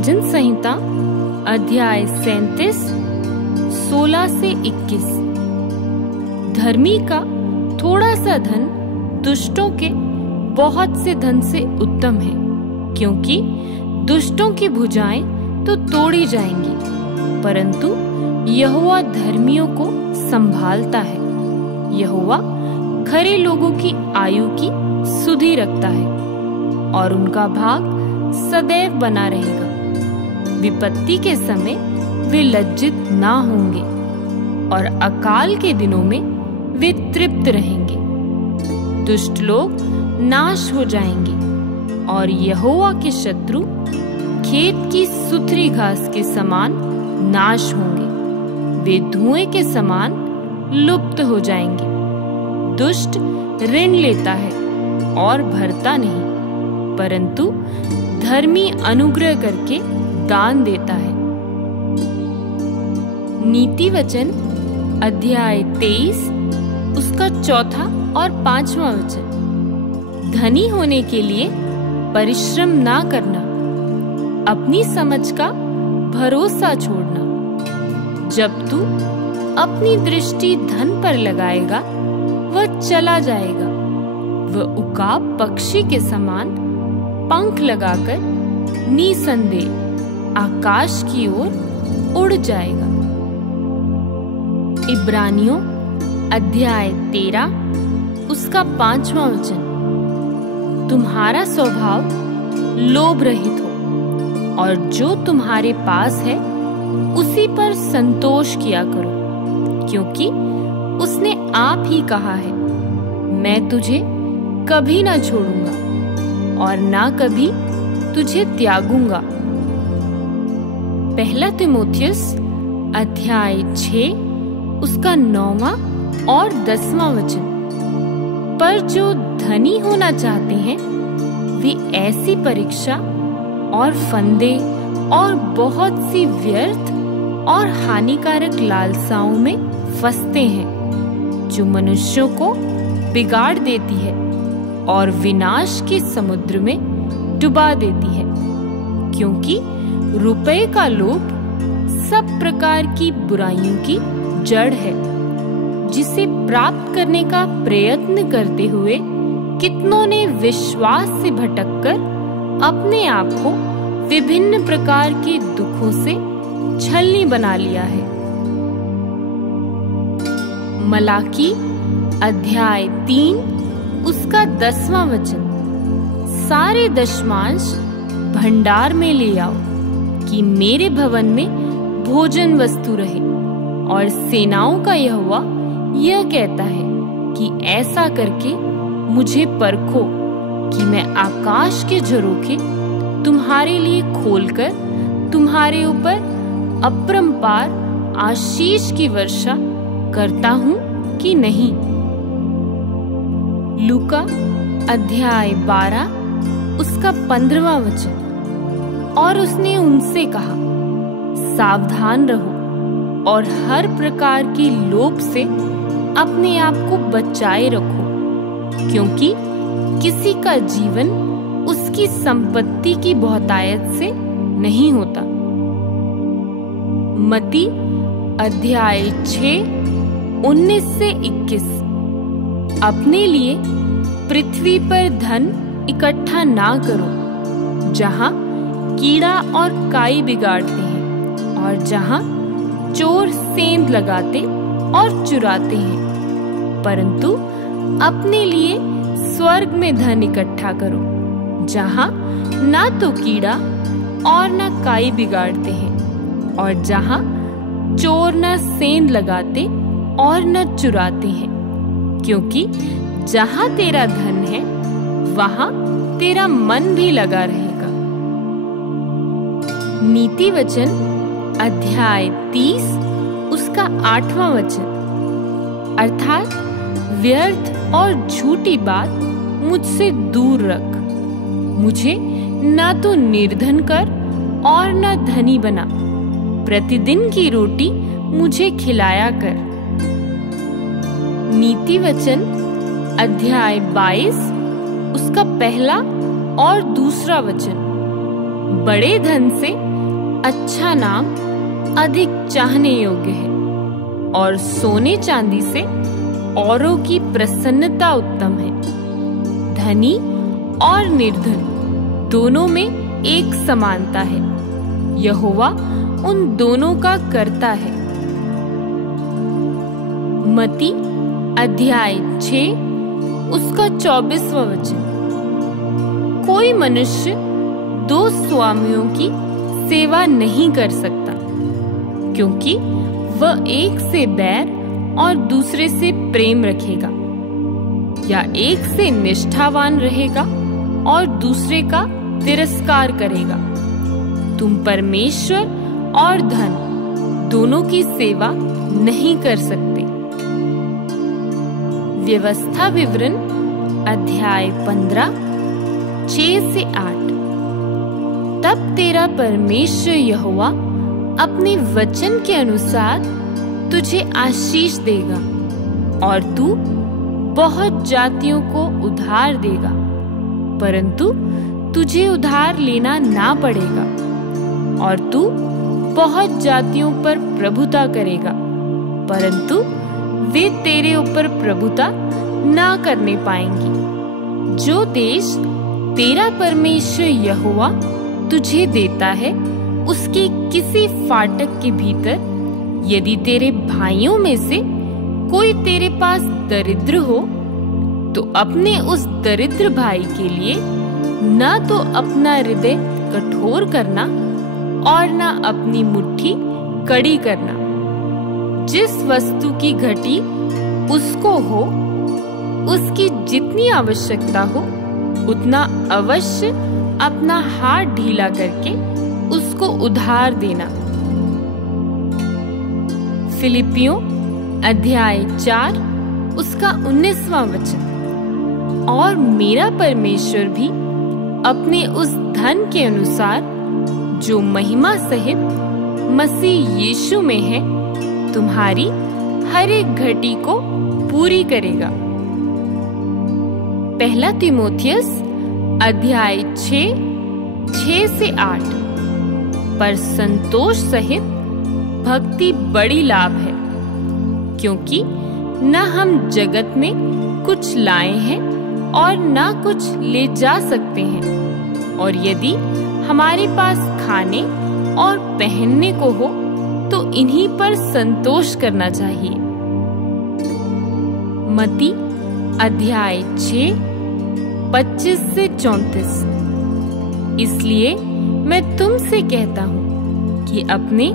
भजन संहिता अध्याय 37 16 से 21। धर्मी का थोड़ा सा धन दुष्टों के बहुत से धन से उत्तम है, क्योंकि दुष्टों की भुजाएं तो तोड़ी जाएंगी, परंतु यहोवा धर्मियों को संभालता है। यहोवा खरे लोगों की आयु की सुधि रखता है और उनका भाग सदैव बना रहेगा। विपत्ति के समय वे लज्जित ना होंगे और अकाल के दिनों में वे तृप्त रहेंगे। दुष्ट लोग नाश हो जाएंगे और यहोवा के शत्रु खेत की सुथरी घास के समान नाश होंगे। वे धुएं के समान लुप्त हो जाएंगे। दुष्ट ऋण लेता है और भरता नहीं, परंतु धर्मी अनुग्रह करके दान देता है। नीति वचन अध्याय 23 उसका 4 और 5वां वचन। धनी होने के लिए परिश्रम ना करना, अपनी समझ का भरोसा छोड़ना। जब तू अपनी दृष्टि धन पर लगाएगा, वह चला जाएगा। वह उकाब पक्षी के समान पंख लगाकर निसंदेह आकाश की ओर उड़ जाएगा। इब्रानियों अध्याय 13 उसका 5वां वचन। तुम्हारा स्वभाव लोभ रहित हो और जो तुम्हारे पास है उसी पर संतोष किया करो, क्योंकि उसने आप ही कहा है, मैं तुझे कभी ना छोड़ूंगा और ना कभी तुझे त्यागूंगा। पहला तीमुथियुस अध्याय 6 उसका 9वां और 10वां वचन। पर जो धनी होना चाहते हैं वे ऐसी परीक्षा और फंदे और बहुत सी व्यर्थ और हानिकारक लालसाओं में फंसते हैं, जो मनुष्यों को बिगाड़ देती है और विनाश के समुद्र में डुबा देती है। क्योंकि रुपए का लोभ सब प्रकार की बुराइयों की जड़ है, जिसे प्राप्त करने का प्रयत्न करते हुए कितनों ने विश्वास से भटककर अपने आप को विभिन्न प्रकार के दुखों से छलनी बना लिया है। मलाकी अध्याय 3 उसका 10वां वचन। सारे दशमांश भंडार में ले आओ कि मेरे भवन में भोजन वस्तु रहे। और सेनाओं का यहोवा यह कहता है कि ऐसा करके मुझे परखो कि मैं आकाश के झरोखे तुम्हारे लिए खोलकर तुम्हारे ऊपर अपरंपार आशीष की वर्षा करता हूँ कि नहीं। लूका अध्याय 12 उसका 15वां वचन। और उसने उनसे कहा, सावधान रहो और हर प्रकार की लोभ से अपने आप को बचाए रखो, क्योंकि किसी का जीवन उसकी संपत्ति की बहुतायत से नहीं होता। मत्ती अध्याय 6 19 से 21। अपने लिए पृथ्वी पर धन इकट्ठा ना करो, जहां कीड़ा और काई बिगाड़ते हैं और जहां चोर सेंध लगाते और चुराते हैं, परंतु अपने लिए स्वर्ग में धन इकट्ठा करो, जहां ना तो कीड़ा और ना काई बिगाड़ते हैं और जहां चोर न सेंध लगाते और न चुराते हैं। क्योंकि जहां तेरा धन है वहां तेरा मन भी लगा रहेगा। नीति वचन अध्याय 30 उसका 8वां वचन। अर्थात व्यर्थ और झूठी बात मुझसे दूर रख। मुझे ना तो निर्धन कर और न धनी बना। प्रतिदिन की रोटी मुझे खिलाया कर। नीति वचन अध्याय 22 उसका 1 और 2 वचन। बड़े धन से अच्छा नाम अधिक चाहने योग्य है, और सोने चांदी से औरों की प्रसन्नता उत्तम है। धनी और निर्धन दोनों में एक समानता है, यहोवा उन दोनों का कर्ता है। मत्ती अध्याय 6 उसका 24वां वचन। कोई मनुष्य 2 स्वामियों की सेवा नहीं कर सकता, क्योंकि वह एक से बैर और दूसरे से प्रेम रखेगा, या एक से निष्ठावान रहेगा और दूसरे का तिरस्कार करेगा। तुम परमेश्वर और धन दोनों की सेवा नहीं कर सकते। व्यवस्था विवरण अध्याय 15 6 से 8। तब तेरा परमेश्वर यहोवा अपने वचन के अनुसार तुझे आशीष देगा, और तू बहुत जातियों को उधार देगा, परंतु तुझे उधार लेना ना पड़ेगा, और तू बहुत जातियों पर प्रभुता करेगा, परंतु वे तेरे ऊपर प्रभुता ना करने पाएंगी। जो देश तेरा परमेश्वर यहोवा तुझे देता है, उसके किसी फाटक के भीतर यदि तेरे भाइयों में से कोई तेरे पास दरिद्र हो, तो अपने उस दरिद्र भाई के लिए न तो अपना हृदय कठोर करना और न अपनी मुट्ठी कड़ी करना। जिस वस्तु की घटी उसको हो, उसकी जितनी आवश्यकता हो उतना अवश्य अपना हाथ ढीला करके उसको उधार देना। फिलिपियों अध्याय 4 उसका 19वां वचन। और मेरा परमेश्वर भी अपने उस धन के अनुसार जो महिमा सहित मसीह यीशु में है, तुम्हारी हर एक घटी को पूरी करेगा। पहला तीमुथियुस अध्याय 6 से 8। पर संतोष सहित भक्ति बड़ी लाभ है, क्योंकि न हम जगत में कुछ लाए हैं और न कुछ ले जा सकते हैं, और यदि हमारे पास खाने और पहनने को हो तो इन्हीं पर संतोष करना चाहिए। मत्ती अध्याय 6 25 से 34। इसलिए मैं तुमसे कहता हूँ कि अपने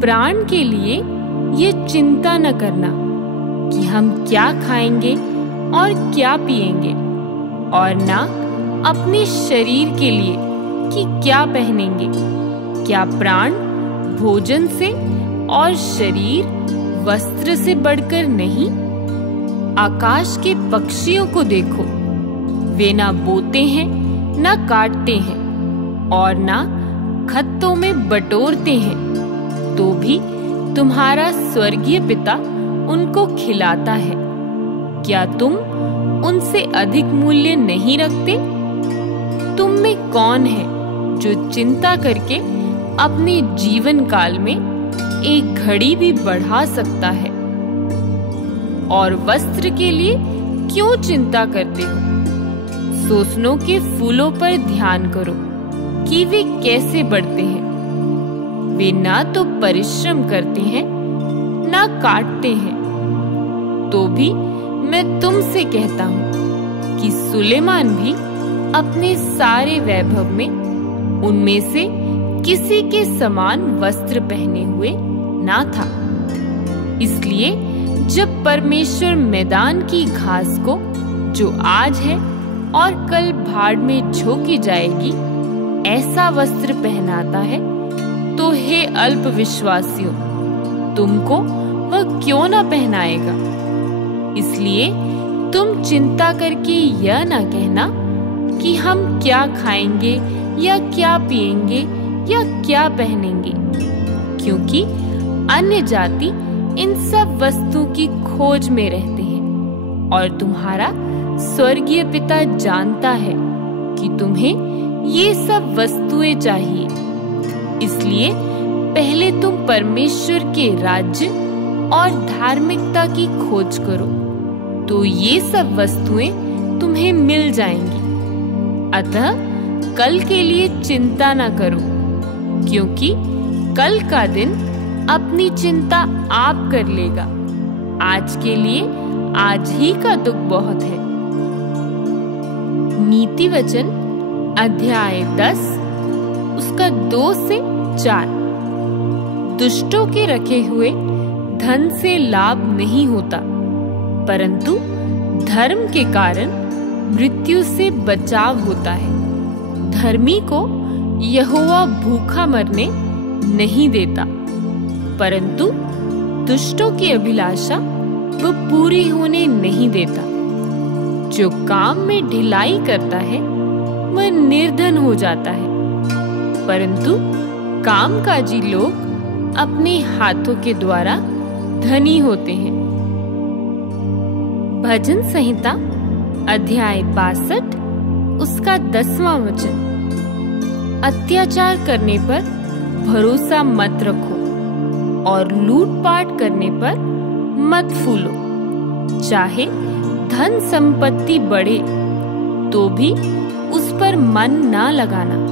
प्राण के लिए ये चिंता न करना कि हम क्या खाएंगे और क्या पिएंगे, और ना अपने शरीर के लिए कि क्या पहनेंगे। क्या प्राण भोजन से और शरीर वस्त्र से बढ़कर नहीं? आकाश के पक्षियों को देखो, वे ना बोते हैं, ना काटते हैं, और ना खत्तों में बटोरते हैं, तो भी तुम्हारा स्वर्गीय पिता उनको खिलाता है। क्या तुम उनसे अधिक मूल्य नहीं रखते? तुम में कौन है जो चिंता करके अपने जीवन काल में एक घड़ी भी बढ़ा सकता है? और वस्त्र के लिए क्यों चिंता करते हो? सोसनों के फूलों पर ध्यान करो कि वे कैसे बढ़ते हैं। वे ना तो परिश्रम करते हैं, ना काटते हैं। तो भी मैं तुमसे कहता हूँ कि सुलेमान भी अपने सारे वैभव में उनमें से किसी के समान वस्त्र पहने हुए ना था। इसलिए जब परमेश्वर मैदान की घास को, जो आज है और कल भाड़ में झोंकी जाएगी, ऐसा वस्त्र पहनाता है, तो हे अल्प विश्वासियों, तुमको वह क्यों न पहनाएगा? इसलिए तुम चिंता करके यह ना कहना कि हम क्या खाएंगे या क्या पिएंगे या क्या पहनेंगे, क्योंकि अन्य जाति इन सब वस्तु की खोज में रहते हैं, और तुम्हारा स्वर्गीय पिता जानता है कि तुम्हें ये सब वस्तुएं चाहिए। इसलिए पहले तुम परमेश्वर के राज्य और धार्मिकता की खोज करो, तो ये सब वस्तुएं तुम्हें मिल जाएंगी। अतः कल के लिए चिंता न करो, क्योंकि कल का दिन अपनी चिंता आप कर लेगा। आज के लिए आज ही का दुख बहुत है। नीति वचन अध्याय 10 उसका 2 से 4। दुष्टों के रखे हुए धन से लाभ नहीं होता, परंतु धर्म के कारण मृत्यु से बचाव होता है। धर्मी को यहोवा भूखा मरने नहीं देता, परंतु दुष्टों की अभिलाषा वो पूरी होने नहीं देता। जो काम में ढिलाई करता है वह निर्धन हो जाता है, परंतु कामकाजी लोग अपने हाथों के द्वारा धनी होते हैं। भजन संहिता अध्याय 62 उसका 10वां वचन। अत्याचार करने पर भरोसा मत रखो और लूटपाट करने पर मत फूलो। चाहे धन संपत्ति बढ़े तो भी उस पर मन ना लगाना,